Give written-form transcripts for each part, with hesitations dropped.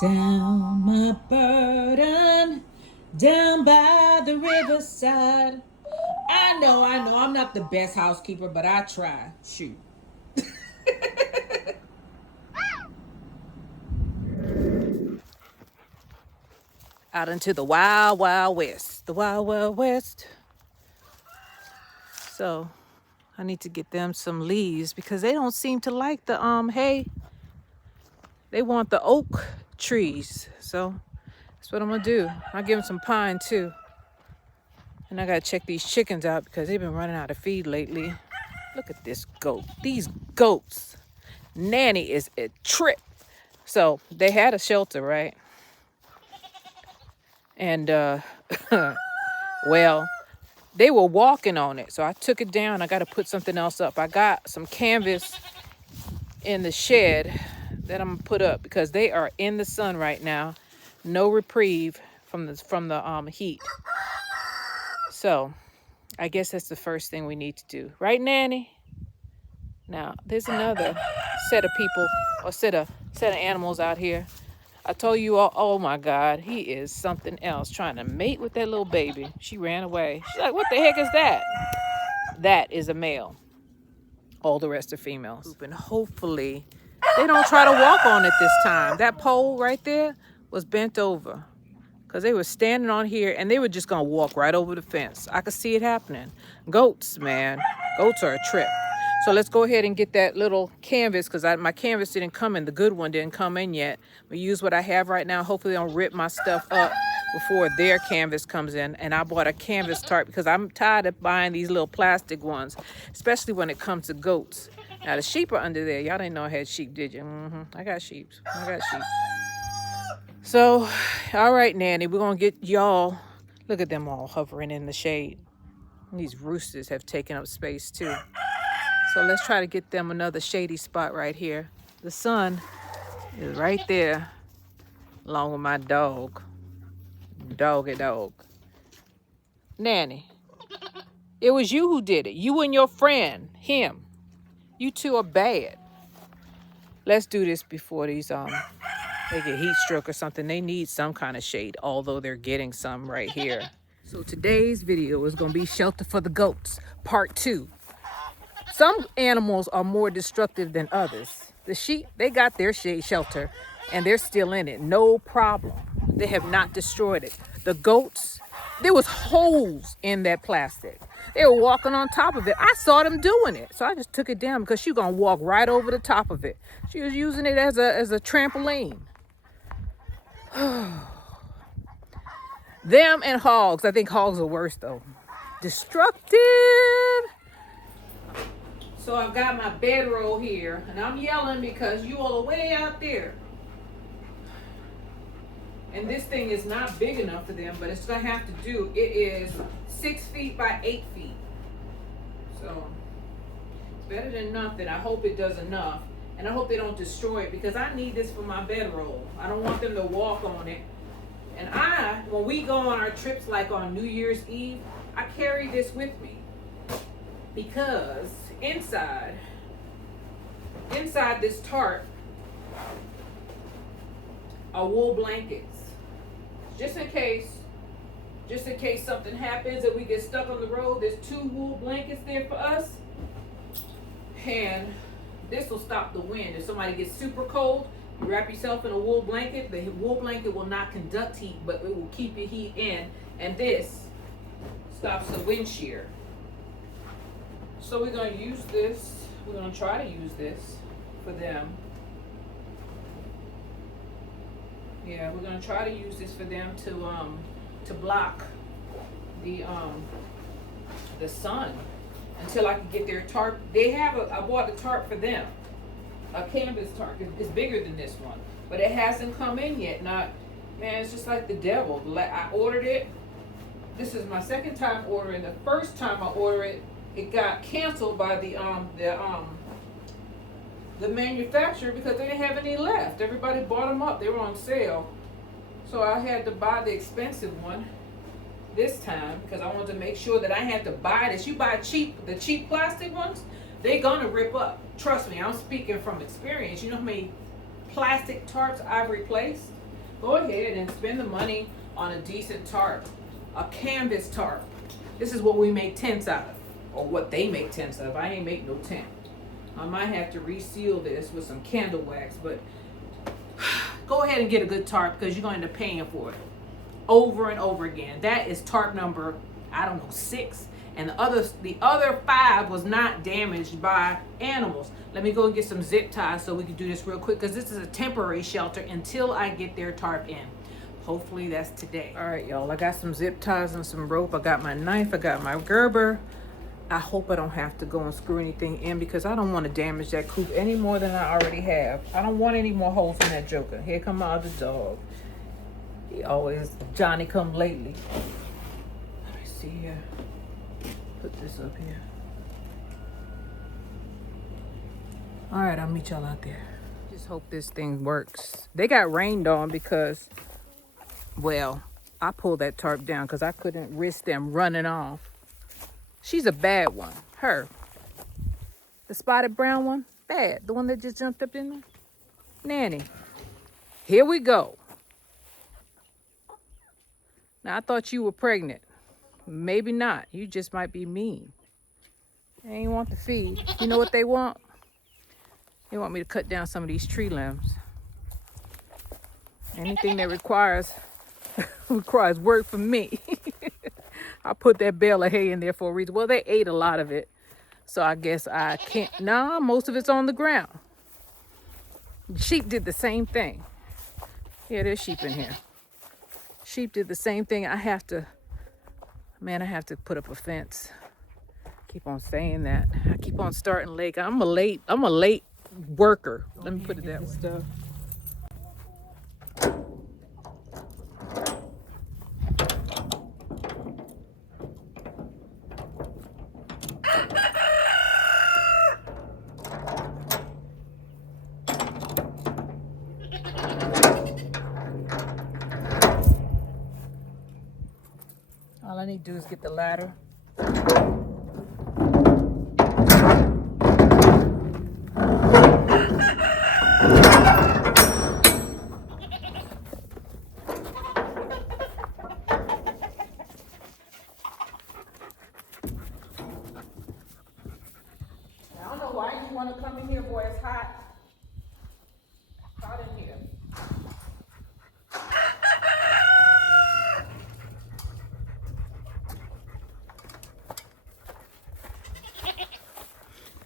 Down my burden, down by the riverside. I know, I'm not the best housekeeper, but I try. Shoot. Out into the wild, wild west. The wild, wild west. So I need to get them some leaves because they don't seem to like the hay. They want the oak trees. So that's what I'm gonna do. I'll give them some pine too. And I gotta check these chickens out because they've been running out of feed lately. Look at this goat. These goats. Nanny is a trip. So they had a shelter, right? And well, they were walking on it. So I took it down. I got to put something else up. I got some canvas in the shed that I'm gonna put up because they are in the sun right now. No reprieve from the heat. So I guess that's the first thing we need to do. Right, Nanny? Now, there's another set of people or set of animals out here. I told you all, oh my God, he is something else trying to mate with that little baby. She ran away. She's like, what the heck is that? That is a male. All the rest are females. And hopefully they don't try to walk on it this time. That pole right there was bent over because they were standing on here and they were just going to walk right over the fence. I could see it happening. Goats, man. Goats are a trip. So let's go ahead and get that little canvas because my canvas didn't come in. The good one didn't come in yet. We use what I have right now. Hopefully they don't rip my stuff up before their canvas comes in. And I bought a canvas tarp because I'm tired of buying these little plastic ones, especially when it comes to goats. Now the sheep are under there. Y'all didn't know I had sheep, did you? I got sheep. So, all right, Nanny, we're going to get y'all. Look at them all hovering in the shade. These roosters have taken up space too. So let's try to get them another shady spot right here. The sun is right there, along with my dog. Doggy dog. Nanny, it was you who did it. You and your friend, him. You two are bad. Let's do this before these they get heat stroke or something. They need some kind of shade, although they're getting some right here. So today's video is going to be Shelter for the Goats, Part 2. Some animals are more destructive than others. The sheep, they got their shade shelter and they're still in it. No problem. They have not destroyed it. The goats, there was holes in that plastic. They were walking on top of it. I saw them doing it. So I just took it down because she's going to walk right over the top of it. She was using it as a trampoline. Them and hogs. I think hogs are worse though. Destructive. So I've got my bedroll here, and I'm yelling because you all are way out there. And this thing is not big enough for them, but it's gonna have to do. It is 6 feet by 8 feet. So it's better than nothing. I hope it does enough. And I hope they don't destroy it because I need this for my bedroll. I don't want them to walk on it. And when we go on our trips, like on New Year's Eve, I carry this with me because inside this tarp are wool blankets. Just in case something happens and we get stuck on the road, there's 2 wool blankets there for us. And this will stop the wind. If somebody gets super cold, you wrap yourself in a wool blanket. The wool blanket will not conduct heat, but it will keep your heat in. And this stops the wind shear. So we're going to use this. We're going to try to use this for them. Yeah, we're going to try to use this for them to block the sun until I can get their tarp. I bought a tarp for them. A canvas tarp. It's bigger than this one, but it hasn't come in yet. Man, it's just like the devil. I ordered it. This is my second time ordering. The first time I ordered it got canceled by the manufacturer because they didn't have any left. Everybody bought them up. They were on sale. So I had to buy the expensive one this time because I wanted to make sure that I had to buy this. You buy the cheap plastic ones, they're gonna rip up. Trust me, I'm speaking from experience. You know how many plastic tarps I've replaced? Go ahead and spend the money on a decent tarp, a canvas tarp. This is what we make tents out of, or what they make tents out of. I ain't make no tent. I might have to reseal this with some candle wax, but go ahead and get a good tarp because you're going to end up paying for it over and over again. That is tarp number, I don't know, 6. And the other 5 was not damaged by animals. Let me go and get some zip ties so we can do this real quick because this is a temporary shelter until I get their tarp in. Hopefully that's today. All right, y'all, I got some zip ties and some rope. I got my knife, I got my Gerber. I hope I don't have to go and screw anything in because I don't want to damage that coop any more than I already have. I don't want any more holes in that joker. Here come my other dog. He always Johnny come lately. Let me see here. Put this up here. All right, I'll meet y'all out there. Just hope this thing works. They got rained on because, well, I pulled that tarp down because I couldn't risk them running off. She's a bad one. Her. The spotted brown one. Bad. The one that just jumped up in there. Nanny. Here we go. Now, I thought you were pregnant. Maybe not. You just might be mean. They ain't want the feed. You know what they want? They want me to cut down some of these tree limbs. Anything that requires work for me. I put that bale of hay in there for a reason. Well, they ate a lot of it. So I guess I can't. Nah, most of it's on the ground. Sheep did the same thing. Yeah, there's sheep in here. Sheep did the same thing. I have to put up a fence. Keep on saying that. I keep on starting late. I'm a late worker. Let me put it that way. Stuff. All I need to do is get the ladder. I don't know why you want to come in here, boy. It's hot. Hot in here.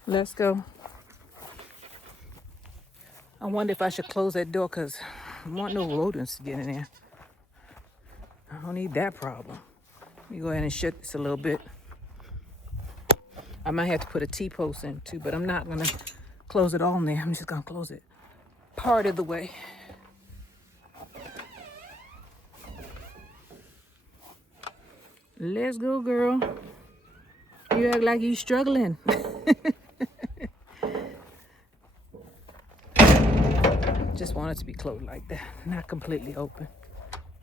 Let's go. I wonder if I should close that door because I want no rodents to get in there. I don't need that problem. Let me go ahead and shut this a little bit. I might have to put a T-post in too, but I'm not going to close it all in there. I'm just going to close it part of the way. Let's go, girl. You act like you struggling. Just want it to be closed like that, not completely open.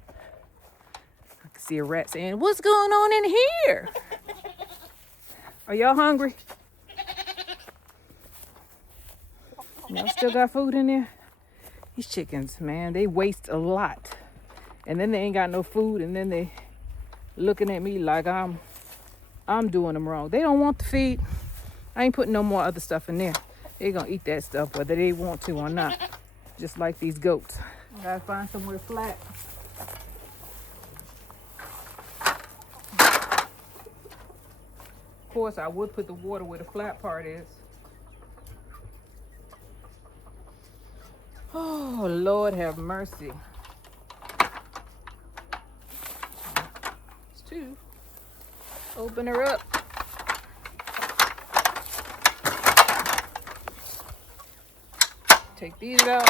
I can see a rat saying, "What's going on in here? Are y'all hungry? Y'all still got food in there?" These chickens, man, they waste a lot. And then they ain't got no food, and then they looking at me like I'm doing them wrong. They don't want the feed. I ain't putting no more other stuff in there. They're gonna eat that stuff whether they want to or not. Just like these goats. I gotta find somewhere flat. Of course, I would put the water where the flat part is. Oh, Lord have mercy. It's 2. Open her up. Take these out.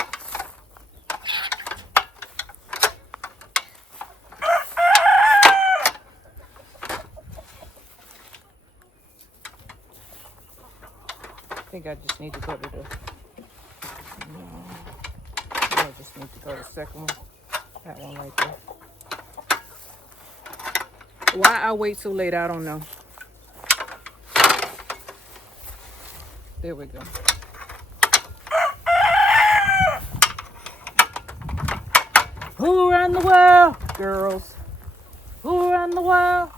I think I just need to go to the... I just need to go to the second one. That one right there. Why I wait so late, I don't know. There we go. Who run the world? Girls. Who run the world?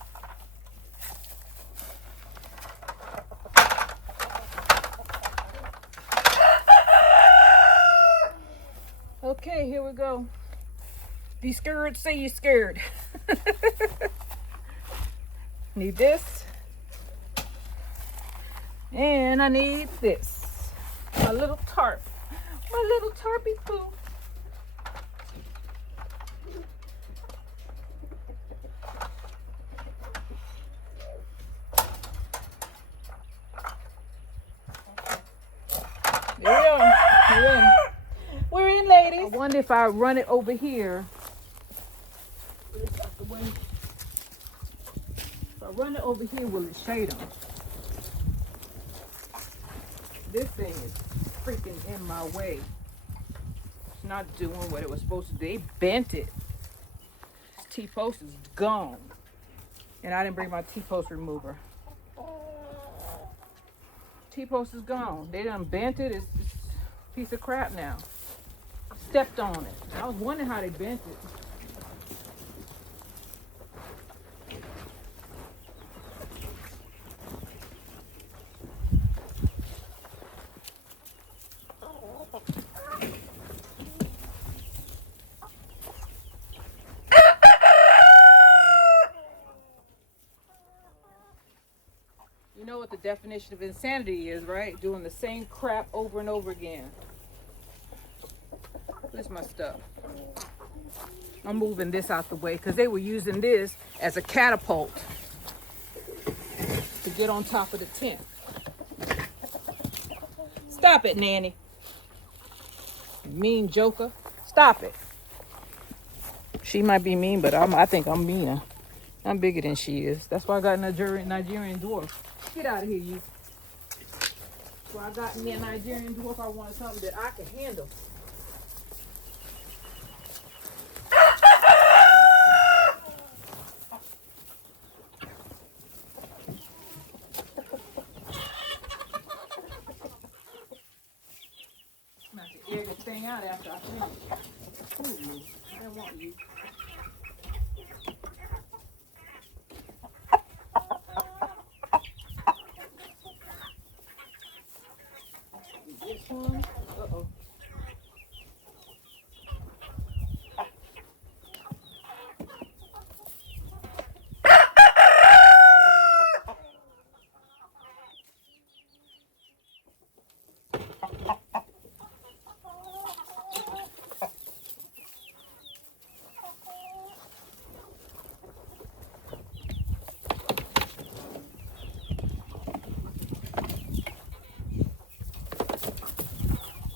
Okay, here we go. Be scared, say you're scared. Need this. And I need this. My little tarp. My little tarpy poo. There we are. We're in. We're in, ladies. I wonder if I run it over here. If I run it over here, will it shade them? This thing is freaking in my way. It's not doing what it was supposed to do. They bent it. This T-post is gone. And I didn't bring my T-post remover. T-post is gone. They done bent it. It's a piece of crap now. Stepped on it. I was wondering how they bent it. You know what the definition of insanity is, right? Doing the same crap over and over again. Where's my stuff? I'm moving this out the way because they were using this as a catapult to get on top of the tent. Stop it, Nanny. Mean joker. Stop it. She might be mean, but I think I'm meaner. I'm bigger than she is. That's why I got a Nigerian dwarf. Get out of here, you. So I got me a Nigerian dwarf. I wanted something that I can handle. I'm going to have to air this thing out after I finish. Ooh, I don't want you. This one. Uh-oh.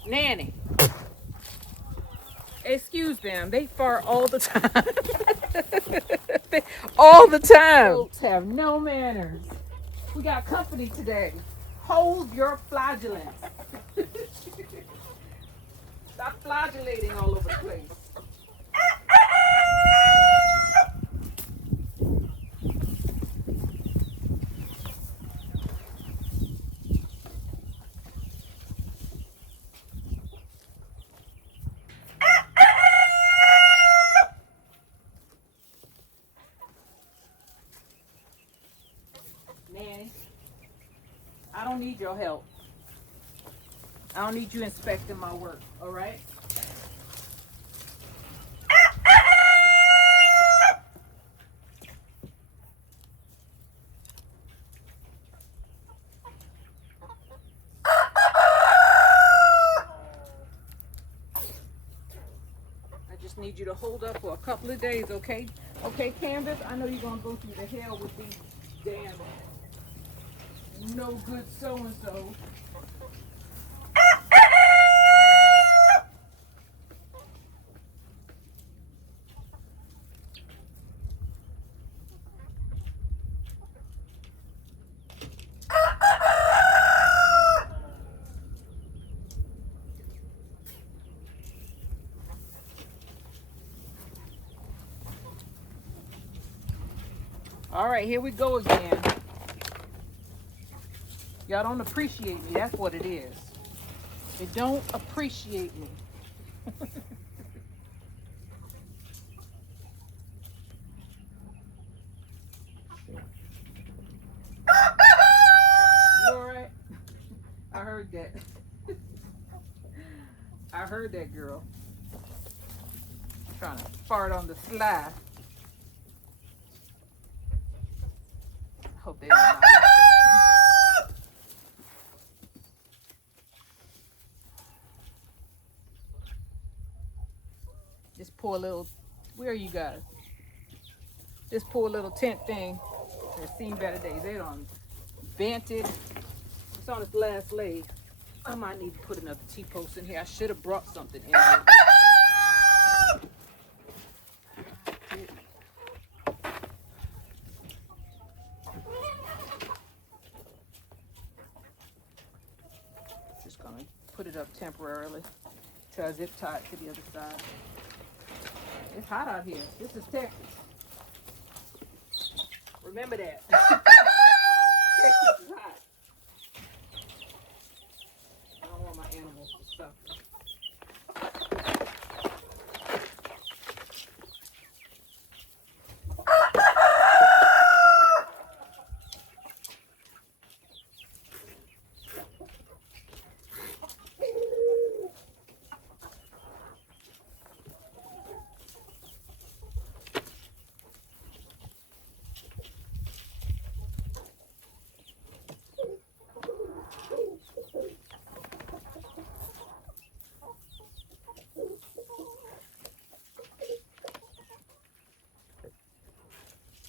Nanny. Excuse them. They fart all the time. All the time. Folks have no manners. We got company today. Hold your flagellants. Stop flagellating all over the place. Nanny, I don't need your help. I don't need you inspecting my work, all right? I just need you to hold up for a couple of days, okay? Okay, Candace, I know you're going to go through the hell with these damn no good so-and-so. All right, here we go again. Y'all don't appreciate me. That's what it is. They don't appreciate me. that. I heard that girl trying to fart on the slide. I hope they don't knock us. This poor little, where are you guys? This poor little tent thing has seen better days. They done bent it. It's on its last leg. I might need to put another T-post in here. I should have brought something in here. Just gonna put it up temporarily. Try to zip tie it to the other side. It's hot out here. This is Texas. Remember that. Texas is hot. I don't want my animals to suffer.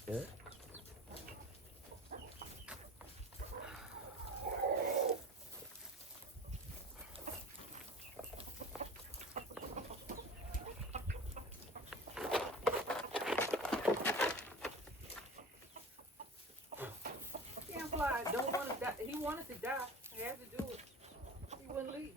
Yeah. Can't fly. Don't want to die. He wanted to die. He had to do it. He wouldn't leave.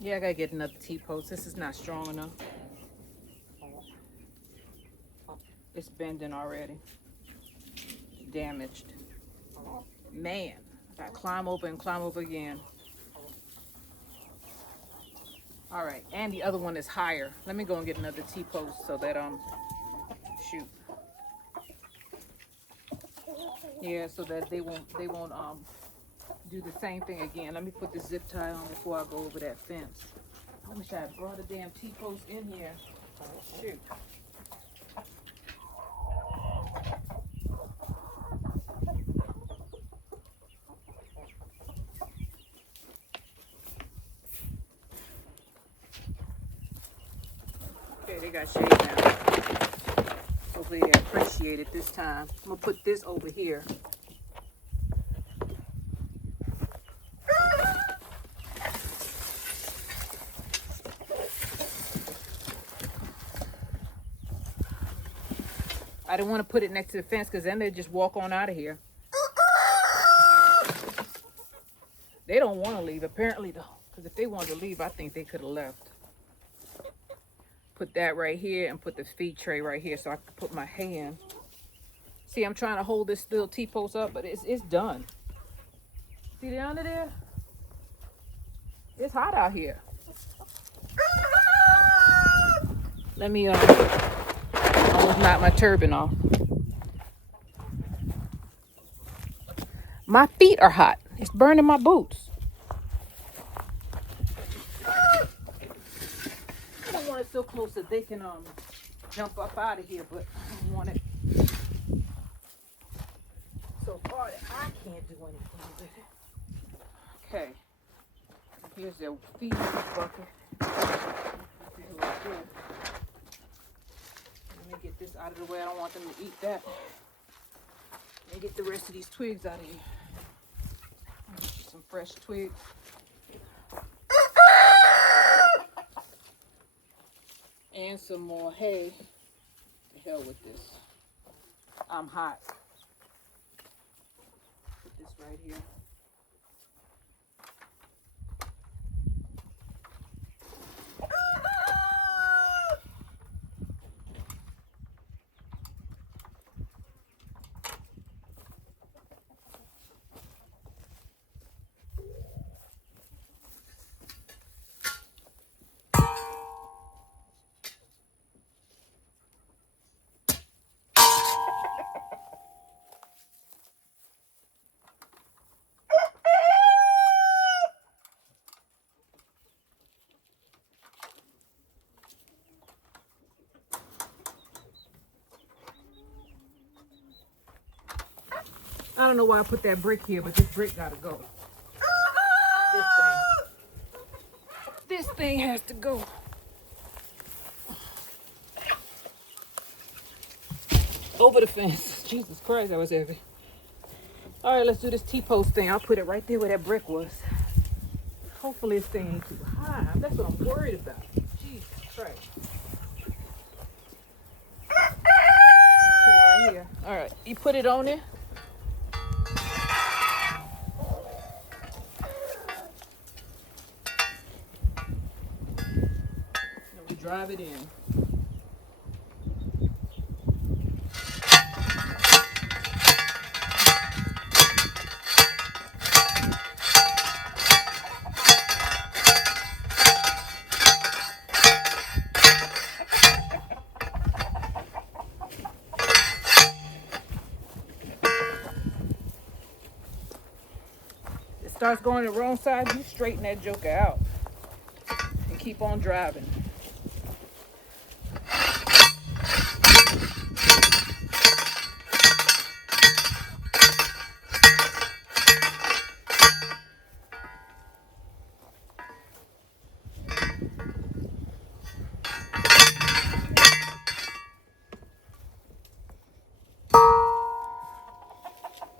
Yeah, I gotta get another T-post. This is not strong enough. It's bending already. Damaged. Man, I gotta climb over and climb over again. All right, and the other one is higher. Let me go and get another T-post so that shoot. Yeah, so that they won't do the same thing again. Let me put the zip tie on before I go over that fence. I wish I had brought a damn T-post in here. Shoot. Okay, they got shade now. Hopefully they appreciate it this time. I'm gonna put this over here. I didn't want to put it next to the fence because then they just walk on out of here. They don't want to leave, apparently, though. Because if they wanted to leave, I think they could have left. Put that right here and put the feed tray right here so I could put my hay in. See, I'm trying to hold this little T-post up, but it's done. See they under there? It's hot out here. Let me almost knock my turban off. My feet are hot. It's burning my boots. I don't want it so close that they can jump up out of here, but I don't want it so far that I can't do anything with it. Okay. Here's their feed bucket. Let me get this out of the way. I don't want them to eat that. Let me get the rest of these twigs out of here. Some fresh twigs. And some more hay. The hell with this. I'm hot. Put this right here. I don't know why I put that brick here, but this brick gotta go. This thing has to go. Over the fence. Jesus Christ, that was heavy. All right, let's do this T-post thing. I'll put it right there where that brick was. Hopefully this thing ain't too high. That's what I'm worried about. Jesus Christ. Put it right here. All right, you put it on there. And we drive it in. Starts going the wrong side, you straighten that joker out and keep on driving.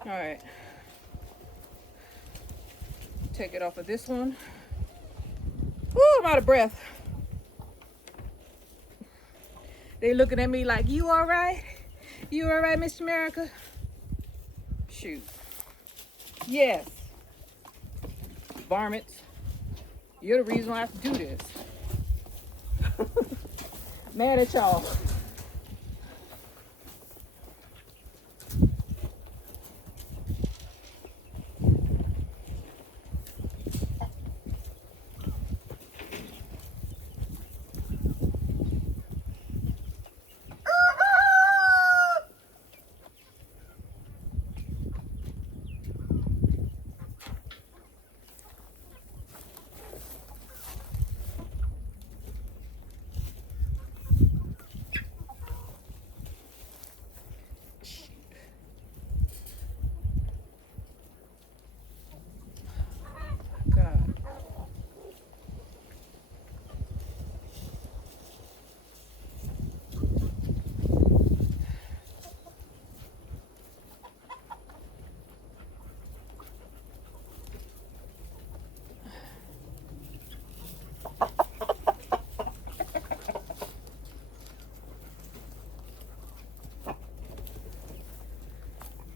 All right. Take it off of this one. Woo, I'm out of breath. They looking at me like, you all right? You all right, Mr. America? Shoot. Yes. Varmints. You're the reason why I have to do this. Mad at y'all.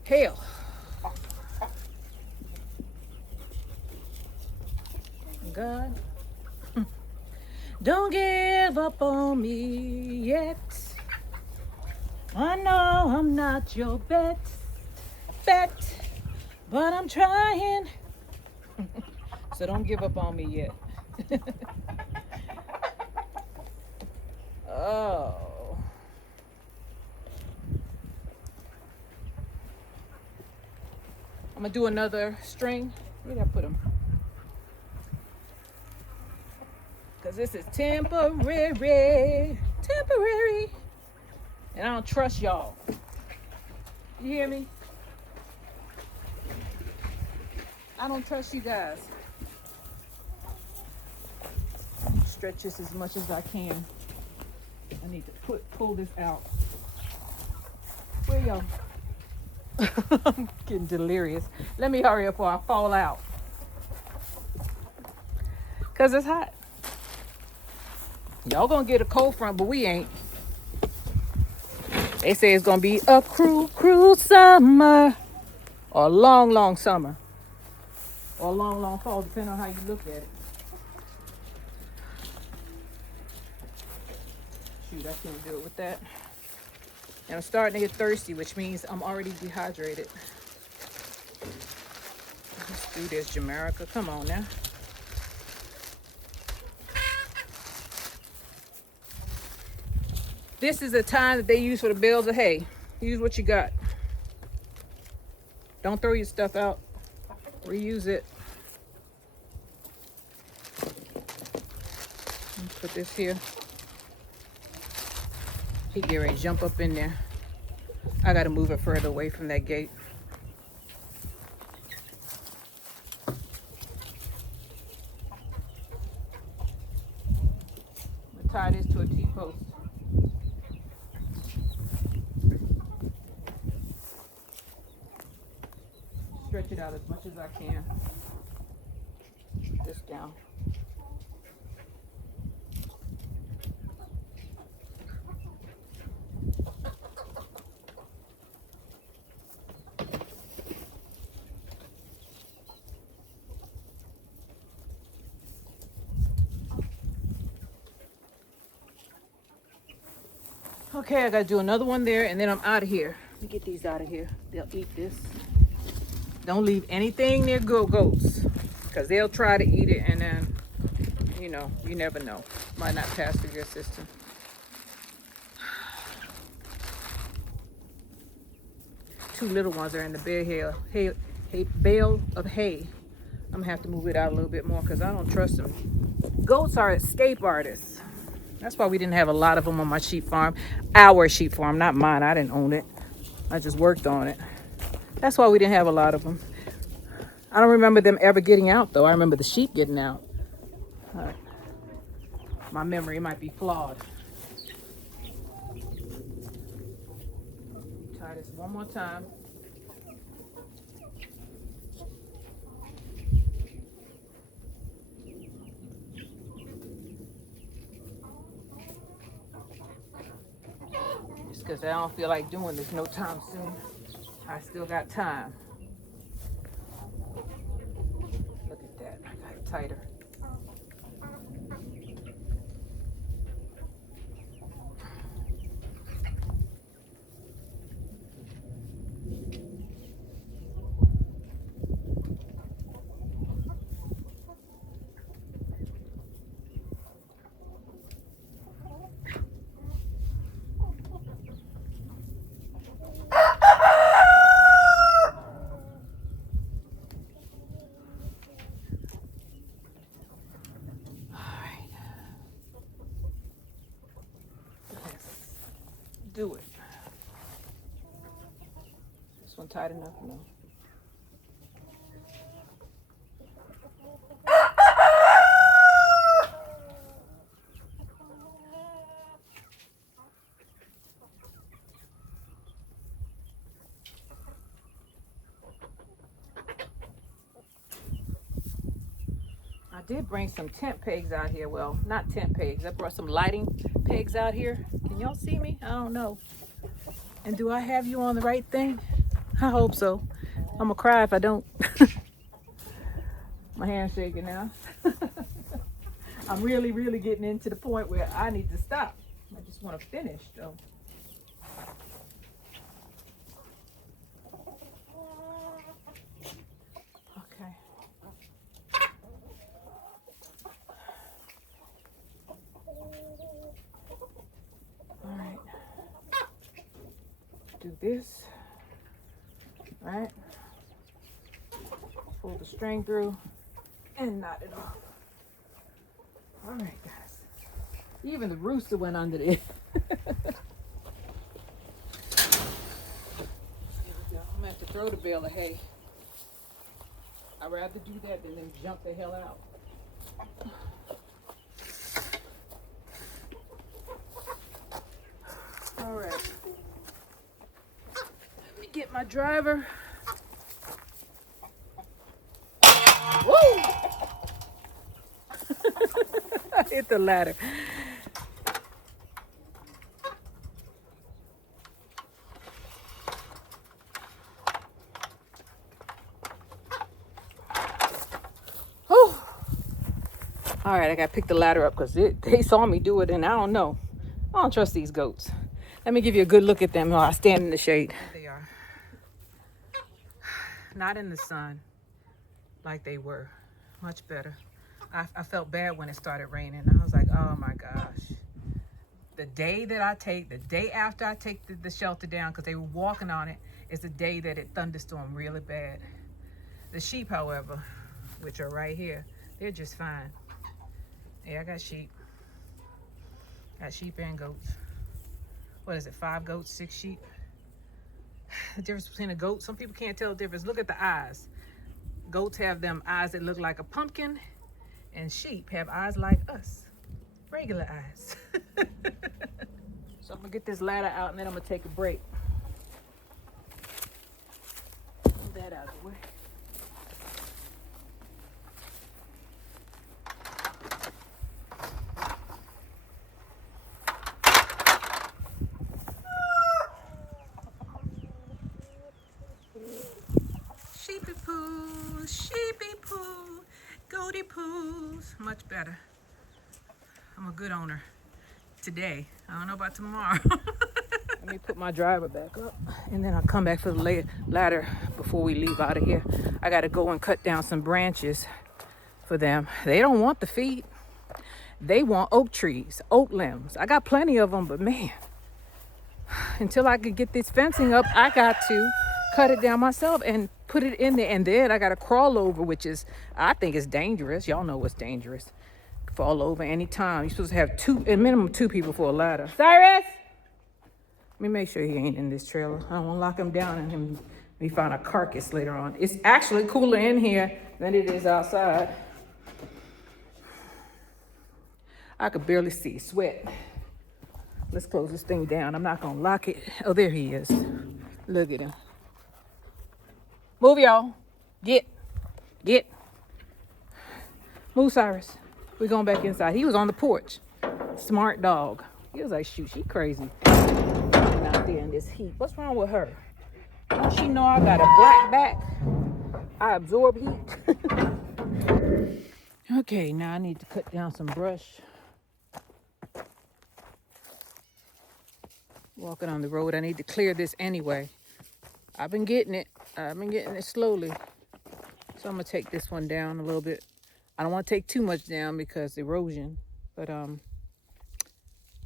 Hell. God. Don't give up on me yet. I know I'm not your bet, but I'm trying. So don't give up on me yet. Oh. I'm gonna do another string. Where did I put them? Because this is temporary. Temporary. And I don't trust y'all. You hear me? I don't trust you guys. stretch this as much as I can. I need to pull this out. Where y'all? I'm getting delirious. Let me hurry up before I fall out. Cause it's hot. Y'all gonna get a cold front, but we ain't. They say it's gonna be a cruel summer. Or a long summer. Or a long fall, depending on how you look at it. Shoot, I can't do it with that. And I'm starting to get thirsty, which means I'm already dehydrated. Let's do this, Jamaica. Come on now. This is the time that they use for the bales of hay. Use what you got. Don't throw your stuff out. Reuse it. Put this here. He get ready to jump up in there. I gotta move it further away from that gate. I'm gonna tie this to a T-post. Stretch it out as much as I can. This down. Okay, I gotta do another one there and then I'm out of here. Let me get these out of here. They'll eat this. Don't leave anything near goats because they'll try to eat it and then, you know, you never know. Might not pass through your system. Two little ones are in the bale of hay. I'm gonna have to move it out a little bit more because I don't trust them. Goats are escape artists. That's why we didn't have a lot of them on my sheep farm. Our sheep farm, not mine. I didn't own it. I just worked on it. That's why we didn't have a lot of them. I don't remember them ever getting out, though. I remember the sheep getting out. My memory might be flawed. Try this one more time. Just because I don't feel like doing this no time soon. I still got time. Look at that. I got it tighter. Do it. This one tight enough? No. I did bring some tent pegs out here. Well, not tent pegs. I brought some lighting pegs out here. Can y'all see me? I don't know. And do I have you on the right thing? I hope so. I'm gonna cry if I don't. My hand's shaking now. I'm really getting into the point where I need to stop. I just want to finish though. Okay. All right. Do this. All right. Pull the string through and knot it off. All right, guys. Even the rooster went under there. There we go. I'm gonna have to throw the bale of hay. I'd rather do that than jump the hell out. Hit my driver. Woo! I hit the ladder. Whew. All right, I gotta pick the ladder up because they saw me do it, and I don't know. I don't trust these goats. Let me give you a good look at them while I stand in the shade. There they are. Not in the sun like they were. Much better. I felt bad when it started raining. I was like, oh my gosh. The day after I take the shelter down, because they were walking on it, is the day that it thunderstormed really bad. The sheep, however, which are right here, they're just fine. Yeah, I got sheep. Got sheep and goats. What is it, 5 goats, 6 sheep? The difference between a goat, some people can't tell the difference. Look at the eyes. Goats have them eyes that look like a pumpkin, and sheep have eyes like us. Regular eyes. So I'm gonna get this ladder out and then I'm gonna take a break. Move that out of the way. Sheepy poo, sheepy poo, goaty poos. Much better. I'm a good owner today. I don't know about tomorrow. Let me put my driver back up and then I'll come back for the ladder before we leave out of here. I got to go and cut down some branches for them. They don't want the feed. They want oak trees, oak limbs. I got plenty of them, but man, until I could get this fencing up, I got to cut it down myself and put it in there. And then I got to crawl over, which is, I think is dangerous. Y'all know what's dangerous. Fall over anytime. You're supposed to have a minimum 2 people for a ladder. Cyrus! Let me make sure he ain't in this trailer. I don't want to lock him down and we find a carcass later on. It's actually cooler in here than it is outside. I could barely see sweat. Let's close this thing down. I'm not gonna lock it. Oh, there he is. Look at him. Move, y'all. Get. Move, Cyrus. We're going back inside. He was on the porch. Smart dog. He was like, shoot, she crazy. Out there in this heat. What's wrong with her? Don't she know I got a black back? I absorb heat. Okay, now I need to cut down some brush. Walking on the road, I need to clear this anyway. I've been getting it slowly. So I'm gonna take this one down a little bit. I don't want to take too much down because erosion, but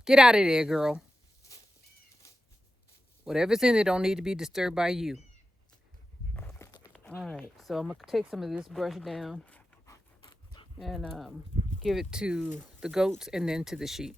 get out of there, girl. Whatever's in it don't need to be disturbed by you. All right, so I'm gonna take some of this brush down and give it to the goats and then to the sheep.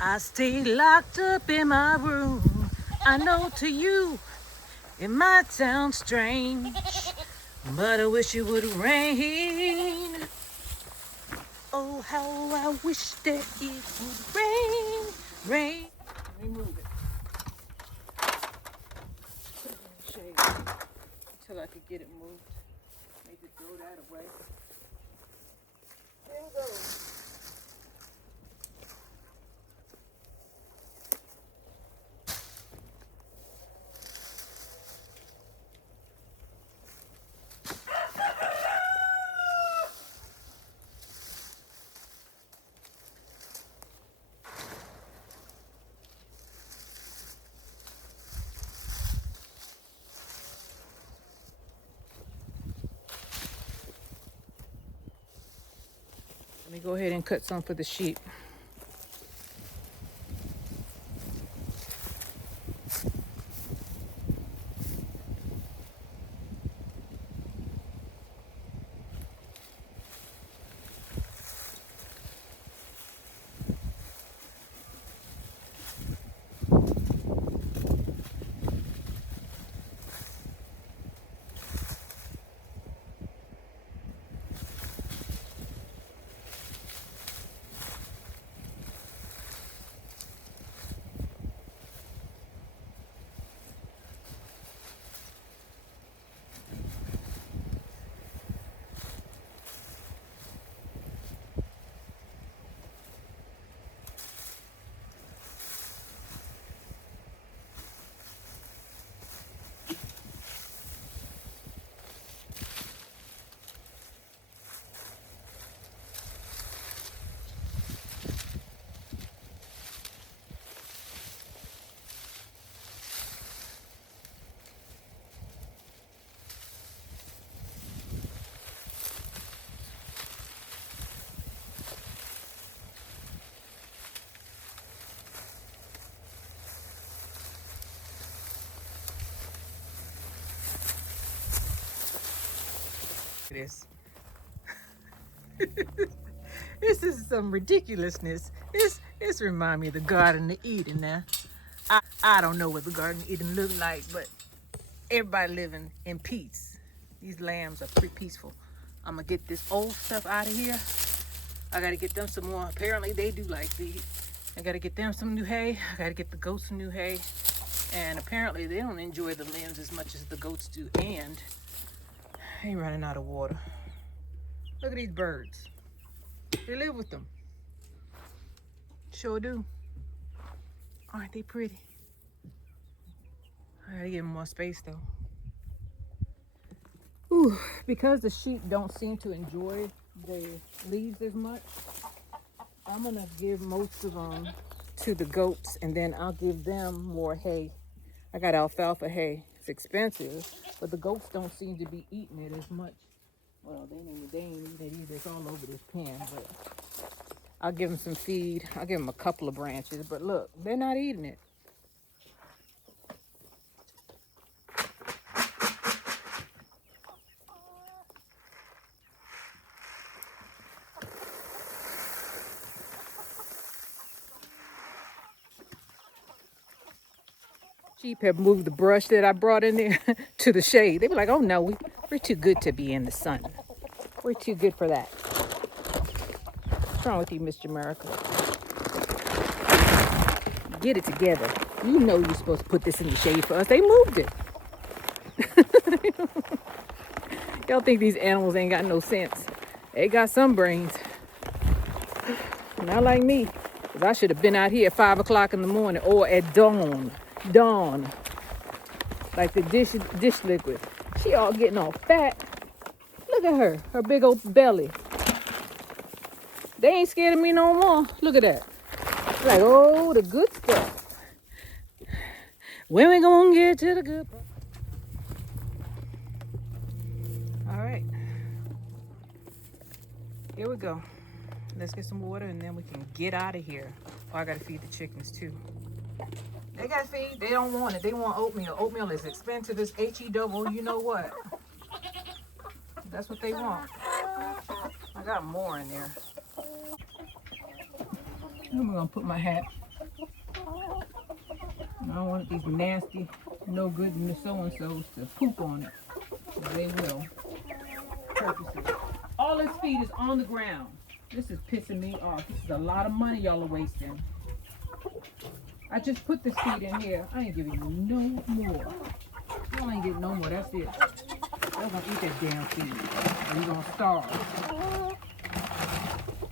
I stay locked up in my room. I know to you It might sound strange, but I wish it would rain. Oh, how I wish that it would rain, rain. Let me move it. Put it in the shade until I could get it moved. Maybe throw that away. There we go. Let me go ahead and cut some for the sheep. This. This is some ridiculousness. This remind me of the Garden of Eden now. I don't know what the Garden of Eden looked like, but everybody living in peace. These lambs are pretty peaceful. I'm gonna get this old stuff out of here. I gotta get them some more. Apparently they do like feed. I gotta get them some new hay. I gotta get the goats some new hay. And apparently they don't enjoy the lambs as much as the goats do. And they running out of water. Look at these birds. They live with them. Sure do. Aren't they pretty? I gotta give them more space though. Ooh, because the sheep don't seem to enjoy the leaves as much, I'm gonna give most of them to the goats and then I'll give them more hay. I got alfalfa hay. It's expensive, but the goats don't seem to be eating it as much. Well, they ain't eating it either. It's all over this pen, but I'll give them some feed. I'll give them a couple of branches, but look, they're not eating it. Sheep have moved the brush that I brought in there to the shade. They be like, oh no, we're too good to be in the sun. We're too good for that. What's wrong with you, Mr. America? Get it together. You know you're supposed to put this in the shade for us. They moved it. Y'all think these animals ain't got no sense. They got some brains. Not like me. Because I should have been out here at 5 o'clock in the morning or at dawn. Dawn. Like the dish liquid. She all getting all fat. Look at her. Her big old belly. They ain't scared of me no more. Look at that. Like, oh, the good stuff. When we gonna get to the good part? All right. Here we go. Let's get some water and then we can get out of here. Oh, I gotta feed the chickens too. They got feed. They don't want it. They want oatmeal. Oatmeal is expensive as H-E-double. You know what? That's what they want. I got more in there. I'm gonna put my hat. I don't want these nasty no good in the so-and-sos to poop on it. They will. Purposes. All this feed is on the ground. This is pissing me off. This is a lot of money y'all are wasting. I just put this feed in here. I ain't giving you no more. Y'all ain't getting no more. That's it. Y'all gonna eat that damn feed. Or you gonna starve.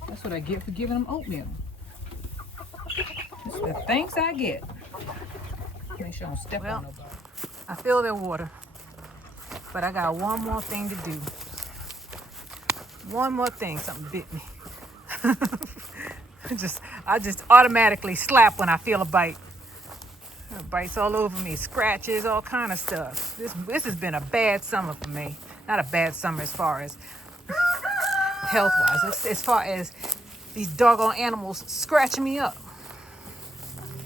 That's what I get for giving them oatmeal. That's the thanks I get. Make sure I don't step on nobody. I fill their water. But I got one more thing to do. One more thing. Something bit me. I just automatically slap when I feel a bite. Bites all over me, scratches, all kind of stuff. This has been a bad summer for me. Not a bad summer as far as health-wise. It's as far as these doggone animals scratching me up.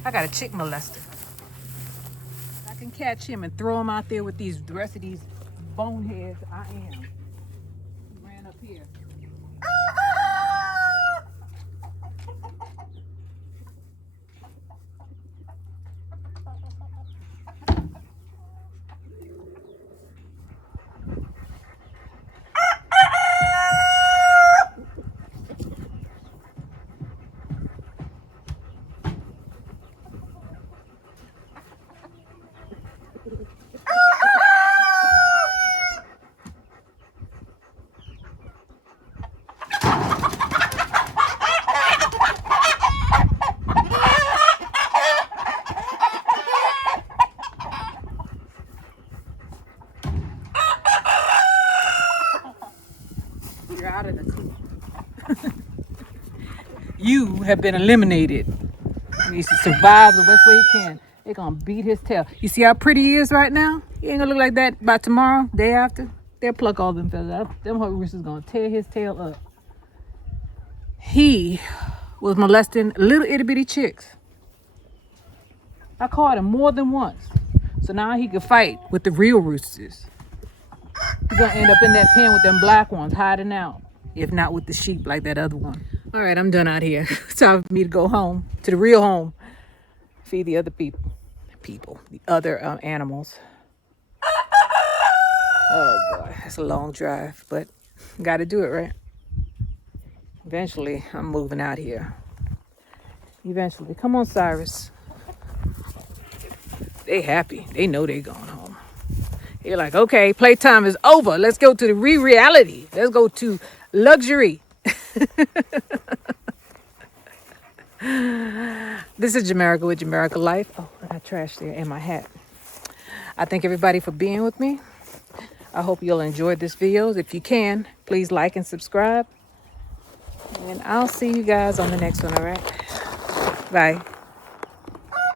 I got a chick molester. I can catch him and throw him out there with the rest of these boneheads. I am. He ran up here. You're out of the coop. You have been eliminated. He needs to survive the best way he can. They're gonna beat his tail. You see how pretty he is right now? He ain't gonna look like that by tomorrow, day after. They'll pluck all them feathers out. Them roosters gonna tear his tail up. He was molesting little itty bitty chicks. I caught him more than once. So now he can fight with the real roosters. He's gonna end up in that pen with them black ones hiding out. If not with the sheep like that other one. All right, I'm done out here. It's time for me to go home, to the real home. Feed the other people, the other animals. Oh boy, it's a long drive, but got to do it, right? Eventually, I'm moving out here. Eventually. Come on, Cyrus. They happy. They know they going home. They're like, okay, playtime is over. Let's go to the reality. Let's go to luxury. This is Jamerica with Jamerica Life. Oh, I got trash there in my hat. I thank everybody for being with me. I hope you'll enjoy this video. If you can, please like and subscribe. And I'll see you guys on the next one, all right? Bye.